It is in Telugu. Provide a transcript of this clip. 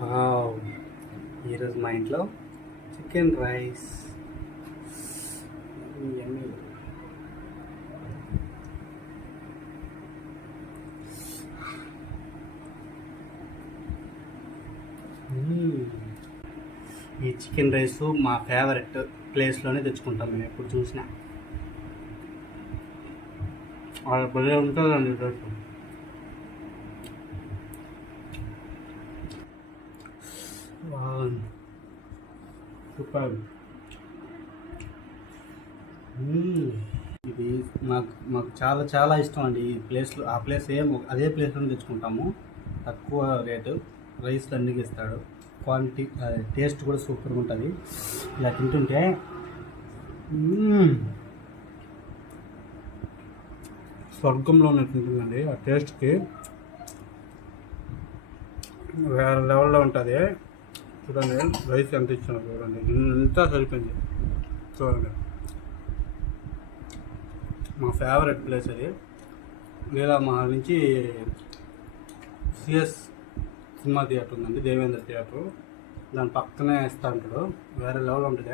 వావ్! ఈరోజు మా ఇంట్లో చికెన్ రైస్. యమ్మీ. ఈ చికెన్ రైస్ మా ఫేవరెట్ ప్లేస్లోనే తెచ్చుకుంటాం మేము ఎప్పుడు చూసినా. భలే ఉంటుందండి రైస్. సూపర్. ఇది మాకు చాలా చాలా ఇష్టం అండి. ఈ ప్లేస్లో ఆ ప్లేస్ అదే ప్లేస్లో తెచ్చుకుంటాము. తక్కువ రేటు, రైస్ అన్నికి ఇస్తాడు. క్వాలిటీ టేస్ట్ కూడా సూపర్గా ఉంటుంది. ఇలా తింటుంటే స్వర్గంలో ఉన్నట్టు ఉంటుందండి. ఆ టేస్ట్కి వేరే లెవెల్లో ఉంటుంది. చూడండి రైస్ ఎంత ఇచ్చాను చూడండి, ఇంత సరిపోయింది. చూడండి మా ఫేవరెట్ ప్లేస్ అది. లీలామహల్ నుంచి సిఎస్ సినిమా థియేటర్ ఉందండి, దేవేంద్ర థియేటర్. దాని పక్కనే ఇస్తా ఉంటాడు. వేరే లెవెల్ ఉంటుంది.